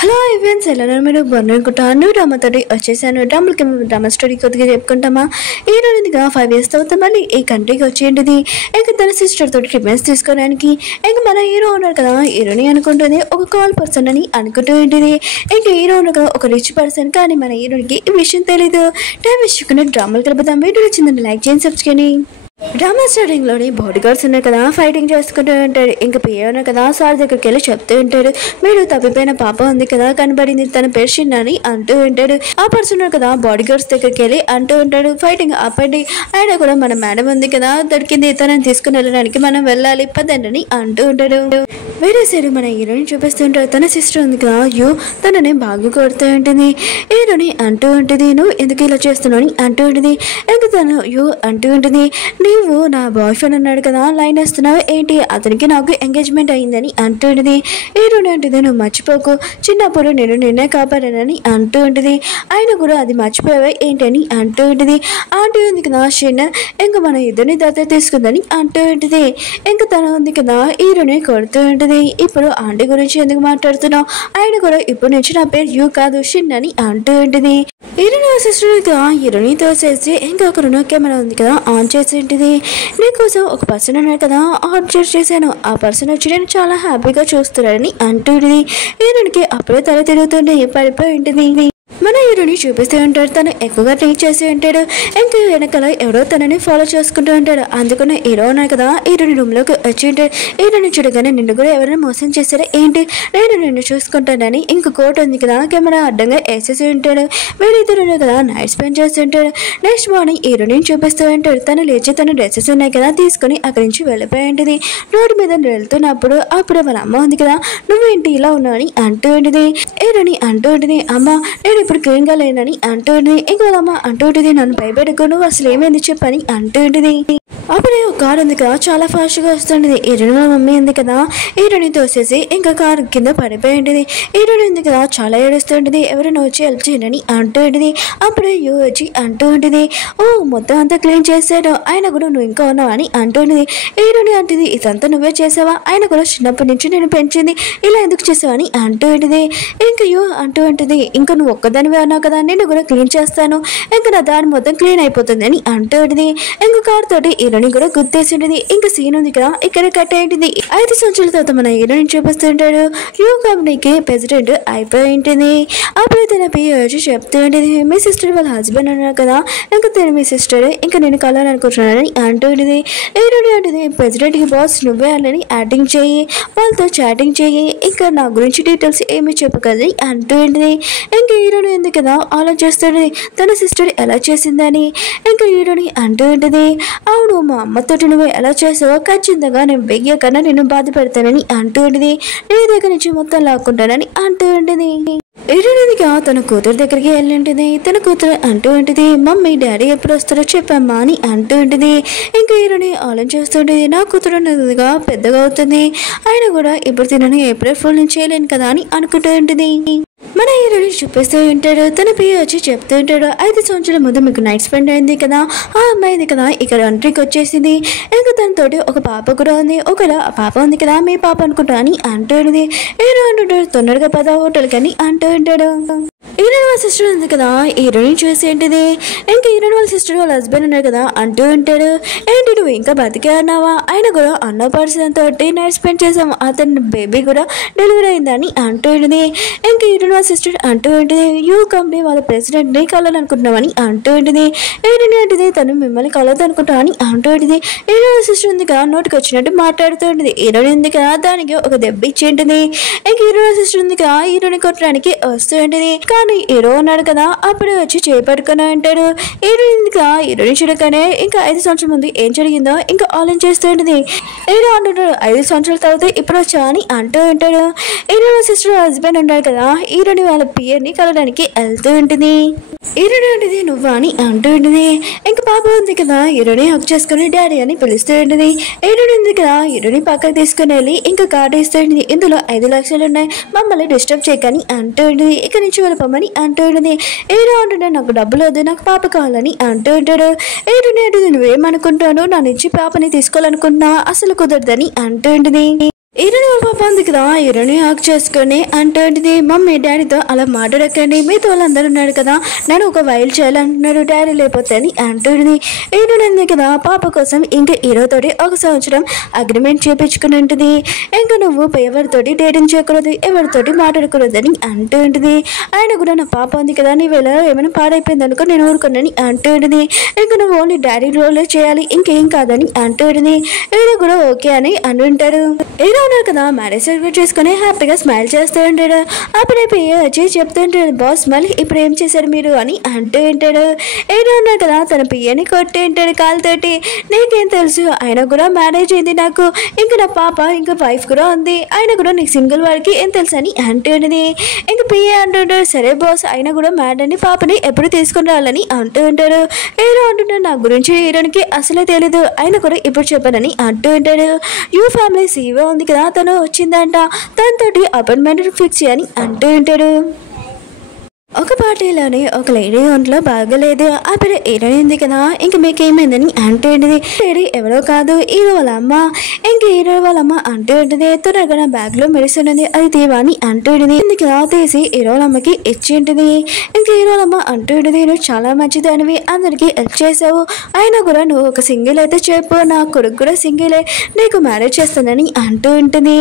Hello events ఎలా మీరు బాగున్నాను డ్రామాతోటి వచ్చేసాను. డ్రామా స్టోరీ కొద్దిగా చెప్పుకుంటామా. ఈ రోజుగా 5 years తర్వాత మళ్ళీ ఈ కంట్రీకి వచ్చేంటిది. ఇంకా తన సిస్టర్ తోటి ట్రీట్మెంట్స్ తీసుకోవడానికి ఇంకా మన హీరో ఉన్నారు కదా, హీరోని అనుకుంటుంది ఒక కాల్ పర్సన్ అని అనుకుంటూ ఏంటిది. ఇంకా హీరో ఉన్నారు కదా ఒక రిచ్ పర్సన్, కానీ మన హీరోనికి ఈ విషయం తెలీదు. టైం ఇచ్చుకున్న డ్రామాలు కలుపుతాం. వీడియో వచ్చిందండి లైక్ చేయండి, సబ్స్క్రైబ్ చేయండి. డ్రామా స్టార్టింగ్ లోని బాడీ గార్డ్స్ ఉన్నాయి కదా, ఫైటింగ్ చేసుకుంటూ ఉంటాడు. ఇంకా పిఏ ఉన్నారు కదా, సార్ దగ్గరికి వెళ్ళి చెప్తూ ఉంటాడు, మీరు తప్పిపోయిన పాప ఉంది కదా కనబడింది, తన పేరు షిన్ అని అంటూ ఉంటాడు. ఆ పర్సన్ కదా బాడీ గార్డ్స్ దగ్గరికి వెళ్ళి అంటూ ఉంటాడు, ఫైటింగ్ ఆపండి, ఆయన కూడా మన మేడం ఉంది కదా దొరికింది, తనని తీసుకుని వెళ్ళడానికి మనం వెళ్ళాలి పదండి అంటూ ఉంటాడు. వేరే సైడ్ మన హీరోని చూపిస్తుంటాడు, తన సిస్టర్ ఉంది కదా యూ, తనని బాగా కొడుతూ ఉంటుంది. హీరోని అంటూ ఉంటుంది, నువ్వు ఎందుకు ఇలా చేస్తున్నావు అని అంటూ ఉంటుంది. ఇంకా తను యూ అంటూ ఉంటుంది, నీవు నా బాయ్ ఫ్రెండ్ అన్నాడు కదా లైన్ వేస్తున్నావు ఏంటి, అతనికి నాకు ఎంగేజ్మెంట్ అయిందని అంటూ ఉంటుంది. హీరోని అంటుంది, నువ్వు మర్చిపోకు, చిన్నప్పుడు నేను నిన్నే కాపాడానని అంటూ ఉంటుంది. ఆయన కూడా అది మర్చిపోయావా ఏంటని అంటూ ఉంటుంది. ఆంటీ ఉంది కదా షిన్, ఇంకా మన ఇద్దరిని దత్తత తీసుకుందని అంటూ ఉంటుంది. ఇంకా తను ఉంది కదా హీరోని కొడుతూ ఉంటుంది. ఇప్పుడు ఆంటీ గురించి ఎందుకు మాట్లాడుతున్నావు, ఆయన కూడా ఇప్పుడు నుంచి నా పేరు యూ కాదు షిన్ అని అంటూ ఉంటుంది. హీరోని సిస్టర్ హీరోని తోసేసి ఇంకా అక్కడ కెమెరా ఉంది కదా ఆన్ చేసి ఉంటుంది. నీకోసం ఒక పర్సన్ అన్నాడు కదా ఆర్డర్ చేశాను, ఆ పర్సన్ వచ్చి నేను చాలా హ్యాపీగా చూస్తున్నాడని అంటుంది. హీరోనికి అప్పుడే తల తిరుగుతుంటే పడిపోయి ఉంటుంది. మన హీరోని చూపిస్తూ ఉంటాడు, తను ఎక్కువగా ట్రీట్ చేస్తూ ఉంటాడు. ఇంకా వెనకాల ఎవరో తనని ఫాలో చేసుకుంటూ ఉంటాడు. అందుకనే హీరో ఉన్నాయి కదా హీరోని రూమ్ లోకి వచ్చి ఉంటాడు. హీరోని చూడగానే నిన్ను కూడా ఎవరైనా మోసం చేశారా ఏంటి, నేను నిన్ను చూసుకుంటానని ఇంకో కోట్ ఉంది కదా కెమెరా అడ్డంగా వేసేసి ఉంటాడు. వీళ్ళిద్దరు కదా నైట్ స్పెండ్ చేస్తుంటాడు. నెక్స్ట్ మార్నింగ్ హీరోని చూపిస్తూ ఉంటాడు, తను లేచి తన డ్రెస్సెస్ ఉన్నాయి కదా తీసుకుని అక్కడి నుంచి వెళ్ళిపోయి ఉంటుంది. రోడ్డు మీద వెళ్తున్నప్పుడు అప్పుడు వాళ్ళ అమ్మ ఉంది కదా నువ్వేంటి ఇలా ఉన్నావు అని అంటూ ఉంటుంది. హీరోని అంటూ ఉంటుంది, అమ్మ నేను ఇప్పుడు క్లీన్ గా లేనని అంటూ ఉంటుంది. ఇంకోదమ్మ అంటూ ఉంటుంది, నన్ను భయపెట్టుకో, నువ్వు అసలు ఏమైంది చెప్పని అంటూ ఉంటుంది. అప్పుడే ఒక కారు ఉంది కదా చాలా ఫాస్ట్ గా వస్తుంటది. హీరోని మమ్మీ ఉంది కదా హీరోని తోసేసి ఇంకా కారు కింద పడిపోయి ఉంటుంది. హీరోని ఉంది కదా చాలా ఏడుస్తుంటది, ఎవరైనా వచ్చి హెల్ప్ చేయండి అంటూ ఉంటుంది. అప్పుడే యూ వచ్చి అంటూ ఉంటుంది, ఓ మొత్తం అంతా క్లీన్ చేశాడు, ఆయన కూడా నువ్వు ఇంకా ఉన్నావు అని అంటూ ఉంటుంది. హీరోని అంటుంది, ఇదంతా నువ్వే చేసావా, ఆయన కూడా చిన్నప్పటి నుంచి నేను పెంచింది, ఇలా ఎందుకు చేసావు అని అంటూ ఉంటుంది. ఇంకా యూ అంటూ ఉంటుంది, ఇంకా నువ్వు ఒక్కదానివే అన్నావు కదా నేను కూడా క్లీన్ చేస్తాను, ఇంకా నా దాని మొత్తం క్లీన్ అయిపోతుంది అని అంటూ ఉంటుంది. ఇంకా కారు తోటి హీరోని కూడా గుర్తేసి ఉంటుంది. ఇంకా సీన్ ఉంది కదా ఇక్కడ కట్ అయింటుంది. 5 సంవత్సరాల తర్వాత మన హీరోని చూపిస్తుంటాడు, యూ కంపెనీకి ప్రెసిడెంట్ అయిపోయి ఉంటుంది. అప్పుడు తన పిఏ వచ్చి చెప్తూ ఉంటుంది, మీ సిస్టర్ వాళ్ళ హస్బెండ్ అన్నారు కదా ఇంకా తను మీ సిస్టర్, ఇంకా నేను కలాలనుకుంటున్నానని అంటూ ఉంటుంది. హీరోని అంటుంది, ప్రెసిడెంట్ కి బాస్ నువ్వే అని యాక్టింగ్ చేయి, వాళ్ళతో చాటింగ్ చేయి, ఇంకా నా గురించి డీటెయిల్స్ ఏమి చెప్పకదని అంటూ ఉంటుంది. ఇంకా హీరోని ఉంది కదా ఆలోచిస్తుంది తన సిస్టర్ ఎలా చేసిందని. ఇంకా హీరోని అంటూ ఉంటుంది, అవును మా అమ్మతోటి నువ్వు ఎలా చేసావో ఖచ్చితంగా నేను వెయ్య కన్నా నేను బాధ పెడతానని అంటూ ఉంటుంది. నీ దగ్గర నుంచి మొత్తం లాక్కుంటానని అంటూ ఉంటుంది. హీరోనిగా తన కూతురు దగ్గరికి వెళ్ళి ఉంటుంది. తన కూతురు అంటూ ఉంటుంది, మమ్మీ డాడీ ఎప్పుడు వస్తారో చెప్పమ్మా అని అంటూ ఉంటుంది. ఇంకా హీరోని ఆలోచిస్తుంటుంది, నా కూతురు అన్నదిగా పెద్దగా అవుతుంది, ఆయన కూడా ఇప్పుడు తినని ఏప్రిల్ ఫుల్ నుంచి చేయలేను కదా అని అనుకుంటూ ఉంటుంది. మన హీరోని చూపిస్తూ ఉంటాడు, తన పిఏ వచ్చి చెప్తూ ఉంటాడు, 5 సంవత్సరాల ముందు మీకు నైట్ స్పెండ్ అయింది కదా ఆ అమ్మాయింది కదా ఇక్కడ ఎంట్రీకి వచ్చేసింది, ఇంకా తనతోటి ఒక పాప కూడా ఉంది, ఒకవేళ ఆ పాప ఉంది కదా మీ పాప అనుకుంటా అని అంటూ ఉంటుంది. హీరో అంటుంటాడు, తొందరగా పద హోటల్ కని అంటూ ఉంటాడు. హీరోయిన్ వాళ్ళ సిస్టర్ ఉంది కదా హీరోయిన్ చూసి ఏంటిది, ఇంకా హీరోయిన్ వాళ్ళ సిస్టర్ వాళ్ళ హస్బెండ్ ఉన్నారు కదా అంటూ ఉంటాడు, ఏంటి నువ్వు ఇంకా బతికే అన్నావా, ఆయన కూడా అన్న పర్సన్ తోటి నైట్ స్పెండ్ చేసాము, అతని బేబీ కూడా డెలివరీ అయిందని అంటూ ఉంటుంది. ఇంకా హీరోయిన్ వాళ్ళ సిస్టర్ అంటూ ఉంటుంది, యూ కంపెనీ వాళ్ళ ప్రెసిడెంట్ ని కలవాలనుకుంటున్నామని అంటూ ఉంటుంది. హీరోయిన్ ఏంటిది, తను మిమ్మల్ని కలవద్దు అనుకుంటా అని అంటూ ఉంటుంది. హీరోయిన్ వాళ్ళ సిస్టర్ ఉంది కదా నోటికి వచ్చినట్టు మాట్లాడుతూ ఉంటుంది. హీరోయిన్ ఉంది కదా దానికి ఒక దెబ్బ ఇచ్చి ఉంటుంది. ఇంకా హీరోయిన్ వాళ్ళ సిస్టర్ ఉంది కదా హీరోని కొట్టడానికి వస్తూ ఉంటుంది. కానీ హీరో ఉన్నాడు కదా అప్పుడు వచ్చి చేపట్టుకుని అంటాడు. హీరోయిన్ హీరోని చూడగానే ఇంకా 5 సంవత్సరాల ముందు ఏం జరిగిందో ఇంకా ఆలోచన చేస్తూ ఉంటుంది. హీరో అంటుంటాడు, 5 సంవత్సరాల తర్వాత ఇప్పుడు వచ్చా అని అంటూ ఉంటాడు. హీరో సిస్టర్ హస్బెండ్ ఉంటాడు కదా హీరోని వాళ్ళ పియర్ని కలవడానికి వెళ్తూ ఉంటుంది. హీరోని ఉంటుంది నువ్వా అని అంటూ ఉంటుంది. ఇంకా పాప ఉంది కదా హీరోని హక్ చేసుకుని డాడీ అని పిలుస్తూ ఉంటుంది. హీరోని ఉంది కదా హీరోని పక్కకు తీసుకుని వెళ్ళి ఇంకా కార్డు ఇస్తూ ఉంటుంది, ఇందులో 5 లక్షలు ఉన్నాయి, మమ్మల్ని డిస్టర్బ్ చేయకని అంటూ ఉంటుంది. ఇక్కడ నుంచి వెళ్ళిపోమని అంటూ ఉంటుంది. హీరో అంటుంటే నాకు డబ్బులు వద్దు నాకు పాప కావాలని అంటూ ఉంటాడు. హీరోని అంటుంది నువ్వేమనుకుంటాను నా నుంచి పాపని తీసుకోవాలనుకుంటున్నా అసలు కుదరదని అంటూ ఉంటుంది. హీరోని పాప ఉంది కదా హీరోని హాక్ చేసుకొని అంటుంది మమ్మీ డాడీతో అలా మాట్లాడకండి మీతో వాళ్ళందరూ ఉన్నారు కదా నేను ఒక వైల్ చేయాలంటున్నారు డాడీ లేకపోతే అని అంటుంది. హీరోని ఉంది కదా పాప కోసం ఇంకా హీరోతోటి 1 సంవత్సరం అగ్రిమెంట్ చేయించుకుని ఉంటుంది. ఇంకా నువ్వు ఎవరితోటి డేటింగ్ చేయకూడదు ఎవరితోటి మాట్లాడకూడదు అని అంటుంది. ఆయన కూడా నా పాప ఉంది కదా నీ వేళ ఏమైనా పాడైపోయింది అనుకో నేను ఊరుకున్నాని అంటుంది. ఇంకా నువ్వు ఓన్లీ డాడీ రోలే చేయాలి ఇంకేం కాదని అంటుంది. హీరో కూడా ఓకే అని అంటుంటాడు. హీరో ఉన్నారు కదా మ్యారేజ్ సెలబ్రేట్ చేసుకుని హ్యాపీగా స్మైల్ చేస్తూ ఉంటాడు. అప్పుడే పియ్య వచ్చి చెప్తూ ఉంటాడు బాస్ మళ్ళీ ఇప్పుడు ఏం చేశారు మీరు అని అంటూ ఉంటాడు. హీరో ఉన్నారు కదా తన పియ్యని కొట్టి ఉంటాడు కాలుతోటి. నీకేం తెలుసు ఆయన కూడా మ్యారేజ్ అయింది నాకు ఇంకా నా పాప ఇంకా వైఫ్ కూడా ఉంది ఆయన కూడా నీకు సింగిల్ వాడికి ఏం తెలుసు అని అంటుంది. ఇంకా పియ్య అంటుంటాడు సరే బాస్ ఆయన కూడా మ్యాడ్ అని పాపని ఎప్పుడు తీసుకుని రావాలని అంటూ ఉంటాడు. హీరో అంటుంటాడు నా గురించి హీరోనికి అసలే తెలీదు ఆయన కూడా ఇప్పుడు చెప్పానని అంటూ ఉంటాడు. యూ ఫ్యామిలీ సీవో ఉంది కదా తను వచ్చిందంట తనతోటి అపాయింట్మెంట్ ఫిక్స్ చేయని అంటూ ఉంటాడు. ఒక పార్టీలోని ఒక లేడీ ఒంట్లో బాగలేదు అప్పుడు హీరోయింది కదా ఇంక మీకేమైందని అంటూ ఉంటుంది. లేడీ ఎవరో కాదు హీరో వాళ్ళ అమ్మ. ఇంక హీరో వాళ్ళ అమ్మ అంటూ ఉంటుంది త్వరగా నా బ్యాగ్ లో మెడిసిన్ ఉంది అది తీవని అంటూ ఉంటుంది. ఇందుకు తీసి హీరో వాళ్ళ అమ్మకి ఇచ్చి ఉంటుంది. ఇంక హీరో వాళ్ళ అమ్మ అంటూ ఉంటుంది నువ్వు చాలా మంచిదానివి అందరికి హెల్ప్ చేసావు అయినా కూడా నువ్వు ఒక సింగిల్ అయితే చెప్పు నా కొడుకు కూడా సింగిలే నీకు మ్యారేజ్ చేస్తానని అంటూ ఉంటుంది.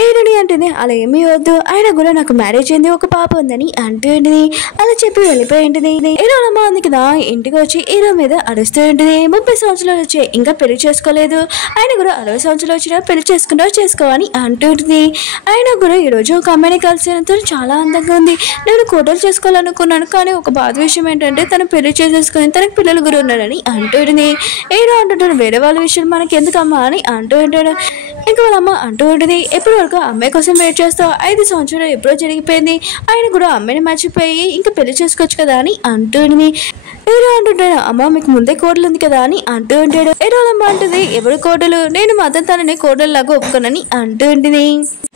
హీరోని అంటుంది అలా ఏమీ వద్దు అయినా కూడా నాకు మ్యారేజ్ అయింది ఒక పాప ఉందని అంటూ ఉంటుంది. అలా చెప్పి వెళ్ళిపోయి ఉంటుంది. హీరో అమ్మ ఉంది కదా ఇంటికి వచ్చి హీరో మీద అరుస్తూ ఉంటుంది 30 సంవత్సరాలు వచ్చి ఇంకా పెళ్లి చేసుకోలేదు ఆయన కూడా 60 సంవత్సరాలు వచ్చినా పెళ్లి చేసుకోవని అంటూ ఉంటుంది. ఆయన కూడా ఈ రోజు ఒక అమ్మాయిని కలిసినంత చాలా అందంగా ఉంది నేను కోటలు చేసుకోవాలనుకున్నాను కానీ ఒక బాధ విషయం ఏంటంటే తను పెళ్లి చేసేసుకుని తనకు పిల్లలు కూడా ఉన్నారని అంటూ ఉంటుంది. హీరో అంటుంటాడు వేరే వాళ్ళ విషయం మనకి ఎందుకమ్మా అని అంటూ ఉంటాడు. ఇంకా వాళ్ళ అమ్మ అంటూ ఉంటుంది ఎప్పటి వరకు అమ్మాయి కోసం వెయిట్ చేస్తావు 5 సంవత్సరాలు ఎప్పుడో జరిగిపోయింది ఆయన కూడా అమ్మాయిని మర్చిపోయి ఇంకా పెళ్లి చేసుకోవచ్చు కదా అని అంటూ ఉంటుంది. హీరో అంటుంటాడు అమ్మ మీకు ముందే కోడలు ఉంది కదా అని అంటూ ఉంటాడు. హీరో అమ్మ అంటుంది ఎవరు కోడలు నేను మాత్రం తనని కోడల్లాగా ఒప్పుకోనని అంటూ ఉంటుంది.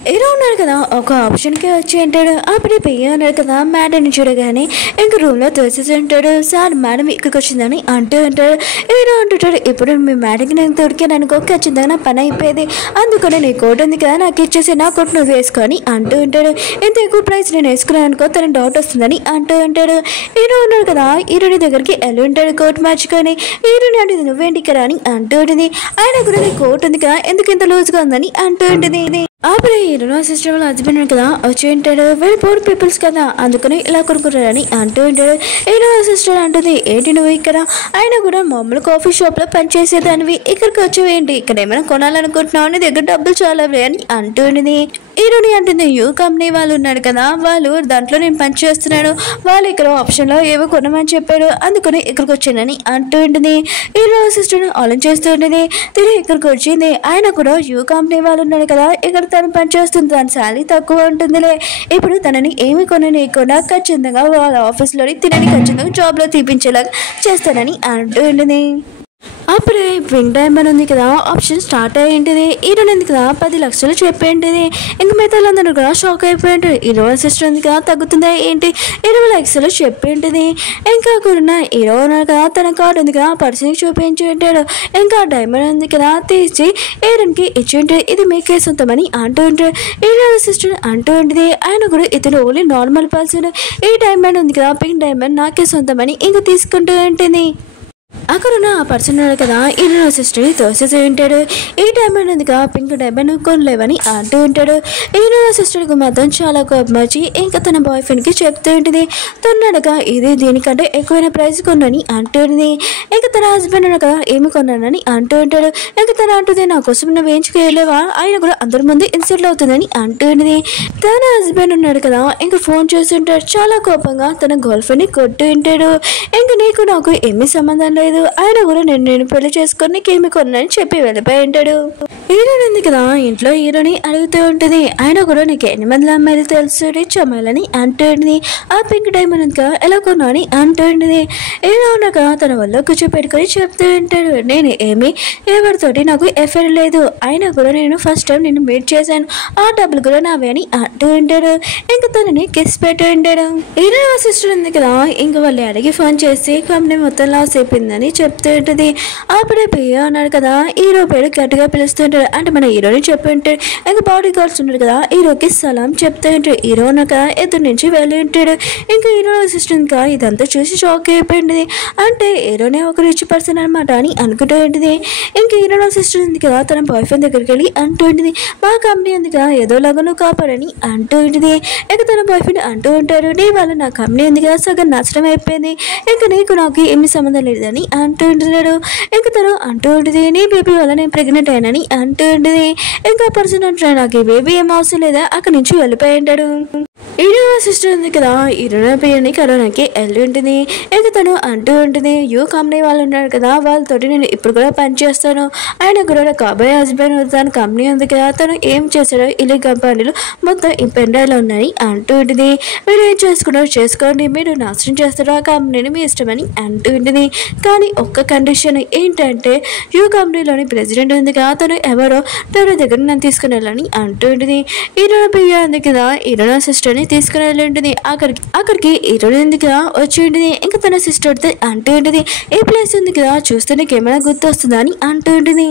హీరో ఉన్నారు కదా ఒక ఆప్షన్కి వచ్చి అంటాడు. అప్పుడే పియ్య ఉన్నారు కదా మేడంని చూడగానే ఇంక రూమ్లో తోసేసి ఉంటాడు. సార్ మేడం ఇక్కడికి వచ్చిందని అంటూ ఉంటాడు. హీరో అంటుంటాడు ఇప్పుడు మీ మేడంకి నేను దొరికాను అనుకో ఖచ్చితంగా నా పని అయిపోయేది అందుకని నీ కోట్ ఉంది కదా నాకు ఇచ్చేసి నా కోట్ నువ్వు వేసుకొని అంటూ ఉంటాడు. ఇంత ఎక్కువ ప్రైస్ నేను వేసుకున్నాను అనుకో తన డౌట్ వస్తుందని అంటూ ఉంటాడు. హీరో ఉన్నారు కదా హీరోని దగ్గరికి వెళ్ళి ఉంటాడు కోట్ మార్చుకొని. హీరోని అంటే నువ్వేంటి కదా అని అంటూ ఉంటుంది. ఆయన కూడా నీ కోట్ ఉంది కదా ఎందుకు ఇంత లూజ్గా ఉందని అంటూ ఉంటుంది. అప్పుడు హీరో సిస్టర్ వాళ్ళ హస్బెండ్ కదా వచ్చి ఉంటాడు వెరీ పూర్ పీపుల్స్ కదా అందుకని ఇలా కొనుక్కుంటారని అంటూ ఉంటాడు. హీరో సిస్టర్ అంటుంది ఏంటి నువ్వు ఇక్కడ ఆయన కూడా మామూలు కాఫీ షాప్ లో పనిచేసేదానివి ఇక్కడికి వచ్చేవి ఏంటి ఇక్కడ ఏమైనా కొనాలనుకుంటున్నావు నీ దగ్గర డబ్బులు చాలా అని అంటూ ఉంటుంది. హీరోని అంటుంది యూ కంపెనీ వాళ్ళు ఉన్నారు కదా వాళ్ళు దాంట్లో నేను పనిచేస్తున్నాను వాళ్ళు ఇక్కడ ఆప్షన్ లో ఏవో కొనమని చెప్పారు అందుకని ఇక్కడికి వచ్చానని అంటూ ఉంటుంది. హీరో సిస్టర్ ఆలోచిస్తూ ఉంటుంది తిరిగి ఇక్కడికి వచ్చింది ఆయన కూడా యూ కంపెనీ వాళ్ళు ఉన్నారు కదా ఇక్కడ తను పనిచేస్తుంది దాని శాలరీ తక్కువ ఉంటుందిలే ఇప్పుడు తనని ఏమి కొననీయకుండా ఖచ్చితంగా వాళ్ళ ఆఫీస్లోని తినని ఖచ్చితంగా జాబ్లో తీపించేలాగా చేస్తానని అంటూ ఉంటుంది. అప్పుడే వింగ్ డైమండ్ ఉంది కదా ఆప్షన్ స్టార్ట్ అయ్యి ఉంటుంది. హీరోని ఉంది కదా 10 లక్షలు చెప్పేంటిది ఇంక మిగతాలందరూ కూడా షాక్ అయిపోయి ఉంటారు. హీరో సిస్టర్ ఉంది కదా తగ్గుతుందా ఏంటి 20 లక్షలు చెప్పేంటిది. ఇంకా కూడా హీరో ఉన్నారు కదా తన కార్డు ఉంది కదా పర్సన్కి చూపించి ఉంటాడు. ఇంకా డైమండ్ ఉంది కదా తీసి హీరోన్కి ఇచ్చి ఉంటుంది ఇది మీకే సొంతమని అంటూ ఉంటాడు. హీరో సిస్టర్ అంటూ ఉంటుంది ఆయన కూడా ఇతను ఓన్లీ నార్మల్ పర్సన్ ఈ డైమండ్ ఉంది కదా పింక్ డైమండ్ నాకే సొంతమని ఇంకా తీసుకుంటూ ఉంటుంది. అక్కడ ఉన్న ఆ పర్సన్ కదా హీరో సిస్టర్ తోసేసి ఉంటాడు. ఈ డైమండ్ ఉంది కదా పింక్ డైమండ్ కొనలేవని అంటూ ఉంటాడు. హీరో సిస్టర్కి మాత్రం చాలా కోపం వచ్చి ఇంకా తన బాయ్ ఫ్రెండ్కి చెప్తూ ఉంటుంది తొన్నడగా ఇది దీనికంటే ఎక్కువైన ప్రైస్ కొనని అంటూ ఉంటుంది. ఇంకా తన హస్బెండ్ అనగా ఏమి కొన్నానని అంటూ ఉంటాడు. ఇంకా తన అంటుంది నా కోసం నువ్వు వేయించుకోలేవా ఆయన కూడా అందరి ముందు ఇన్సల్ట్ అవుతుందని అంటూ ఉంటుంది. తన హస్బెండ్ ఉన్నాడు కదా ఇంకా ఫోన్ చేస్తుంటాడు చాలా కోపంగా తన గర్ల్ ఫ్రెండ్ని కొట్టు ఉంటాడు. ఇంకా నీకు నాకు ఏమీ సంబంధం లేదు ఆయన కూడా నేను పెళ్లి చేసుకొని నీకేమి కొన్నాని చెప్పి వెళ్ళిపోయి ఉంటాడు. హీరోని ఉంది కదా ఇంట్లో హీరోని అడుగుతూ ఉంటుంది ఆయన కూడా నీకు 8 మంది అమ్మాయిలు తెలుసు రిచ్ అమ్మాయిలని అంటూ ఉంటుంది. ఆ పింక్ డైమండ్ ఉంది కదా ఎలా కొన్నా అని అంటూ ఉంటుంది. హీరో ఉన్నాక తన వల్ల కూర్చోపెట్టుకొని చెప్తూ ఉంటాడు నేను ఏమి ఎవరితోటి నాకు ఎఫైర్ లేదు అయినా కూడా నేను ఫస్ట్ టైం నిన్ను మీట్ చేశాను ఆ డబ్బులు కూడా నావే అని అంటూ ఉంటాడు. ఇంకా తనని కిస్ పెట్టి ఉంటాడు. హీరో సిస్టర్ ఉంది కదా, ఇంక వాళ్ళు అడిగి ఫోన్ చేసి కంపెనీ మొత్తం లాస్ అయిపోయిందని చెప్తూ ఉంటుంది. అప్పుడే పియ్య అన్నాడు కదా, హీరో పేరు గట్టిగా పిలుస్తుంటాడు. అంటే మన హీరోని చెప్పి ఉంటాడు. ఇంకా బాడీ గార్డ్స్ ఉంటాడు కదా, హీరోకి సలాం చెప్తూ ఉంటాడు. హీరో ఉన్నాక ఎదురు నుంచి వెళ్ళి ఉంటాడు. ఇంకా హీరో సిస్టర్ ఇంకా ఇదంతా చూసి షాక్ అయిపోయింది. అంటే హీరోనే ఒక రిచ్ పర్సన్ అనమాట అని అనుకుంటూ ఉంటుంది. ఇంకా హీరో సిస్టర్ ఉంది కదా, తన బాయ్ ఫ్రెండ్ దగ్గరికి వెళ్ళి అంటూ ఉంటుంది, మా కంపెనీ ఉంది కదా ఏదోలాగా నువ్వు కాపాడని అంటూ ఉంటుంది. ఇక తన బాయ్ ఫ్రెండ్ అంటూ ఉంటారు, నీ వల్ల నా కంపెనీ ఉంది కదా సగం నష్టం అయిపోయింది, ఇంకా నీకు నాకు ఏమి సంబంధం లేదని అంటూ ఉంటున్నాడు. ఇంకా తను అంటూ ఉంటుంది, నీ బేబీ వల్ల నేను ప్రెగ్నెంట్ అయినని అంటూ ఉంటుంది. ఇంకా పర్సన్ అంటున్నాడు, నాకు ఈ బేబీ ఏం అవసరం లేదా, అక్కడి నుంచి వెళ్ళిపోయి ఉంటాడు. హీరో సిస్టర్ ఉంది కదా, హీరో పేరుని కరోనాకి వెళ్ళి ఉంటుంది. ఇక తను అంటూ ఉంటుంది, యూ కంపెనీ వాళ్ళు ఉన్నారు కదా, వాళ్ళతోటి నేను ఇప్పుడు కూడా పని చేస్తాను, ఆయన కూడా నా కాబోయే హస్బెండ్ తన కంపెనీ ఉంది కదా, తను ఏం చేశాడో ఇలా కంపెనీలు మొత్తం ఈ పెండాలో ఉన్నాయి అంటూ ఉంటుంది. మీరు ఏం చేసుకున్నారో చేసుకోండి, మీరు నాశనం చేస్తారో ఆ కంపెనీని మీ ఇష్టమని అంటూ ఉంటుంది. కానీ ఒక్క కండిషన్ ఏంటంటే, యూ కంపెనీలోని ప్రెసిడెంట్ ఉంది కదా, తను ఎవరో తన దగ్గర నన్ను తీసుకుని వెళ్ళాలని అంటూ ఉంటుంది. హీరో పియ్య ఉంది కదా, హీరో సిస్టర్ని తీసుకుని వెళ్ళి ఉంటుంది. అక్కడికి హీరో ఉంది కదా వచ్చి ఉంటుంది. ఇంకా తన సిస్టర్తో అంటూ ఉంటుంది, ఏ ప్లేస్ ఉంది కదా చూస్తే నీకు ఏమైనా గుర్తు వస్తుందా అని అంటూ ఉంటుంది.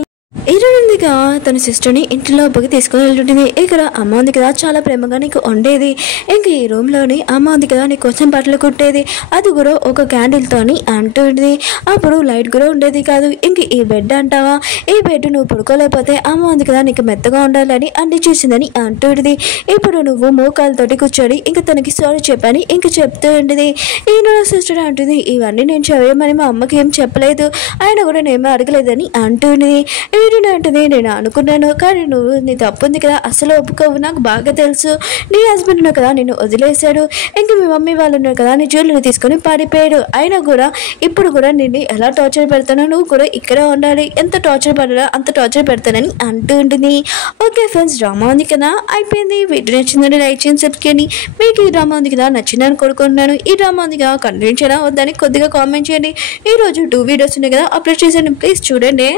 హీరో ఉందిగా తన సిస్టర్ని ఇంటి లోపలికి తీసుకుని వెళ్తుంటుంది. ఇక్కడ అమ్మ ఉంది కదా, చాలా ప్రేమగా నీకు ఉండేది, ఇంకా ఈ రూమ్లోని అమ్మ ఉంది కదా నీకు కొంచెం బట్టలు కుట్టేది, అది కూడా ఒక క్యాండిల్తోని అంటూ ఉంటుంది. అప్పుడు లైట్ కూడా ఉండేది కాదు. ఇంక ఈ బెడ్ అంటావా, ఈ బెడ్ నువ్వు పడుకోలేకపోతే అమ్మ ఉంది కదా నీకు మెత్తగా ఉండాలని అన్ని చేసిందని అంటూ ఉంటుంది. ఇప్పుడు నువ్వు మోకాలతోటి కూర్చొని ఇంకా తనకి సారీ చెప్పని ఇంక చెప్తూ ఉంటుంది. హీరో సిస్టర్ అంటుంది, ఇవన్నీ నేను చేయమని మా అమ్మకి ఏం చెప్పలేదు, ఆయన కూడా నేనేమో అడగలేదని అంటూ ఉంటుంది. ఏంటంటే నేను అనుకున్నాను, కానీ నువ్వు నీ తప్పు ఉంది కదా అసలు ఒప్పుకోవు, నాకు బాగా తెలుసు, నీ హస్బెండ్ ఉన్నా కదా నిన్ను వదిలేశాడు, ఇంక మీ మమ్మీ వాళ్ళు ఉన్నారు కదా నీ జ్యువెలరీ తీసుకొని పారిపోయాడు, అయినా కూడా ఇప్పుడు కూడా నిన్ను ఎలా టార్చర్ పెడతానో నువ్వు కూడా ఇక్కడే ఉండాలి, ఎంత టార్చర్ పడరా అంత టార్చర్ పెడతానని అంటూ ఉంటుంది. ఓకే ఫ్రెండ్స్, డ్రామా ఉంది కదా అయిపోయింది. వీడియో నచ్చిందని లైక్ చేయండి, సబ్స్క్రైబ్. మీకు ఈ డ్రామా ఉంది కదా నచ్చిందని కోరుకుంటున్నాను. ఈ డ్రామా ఉంది కదా కంటిన్యూ చేయడం వద్దని కొద్దిగా కామెంట్ చేయండి. ఈరోజు 2 వీడియోస్ ఉన్నాయి కదా అప్లోడ్ చేశాను, ప్లీజ్ చూడండి.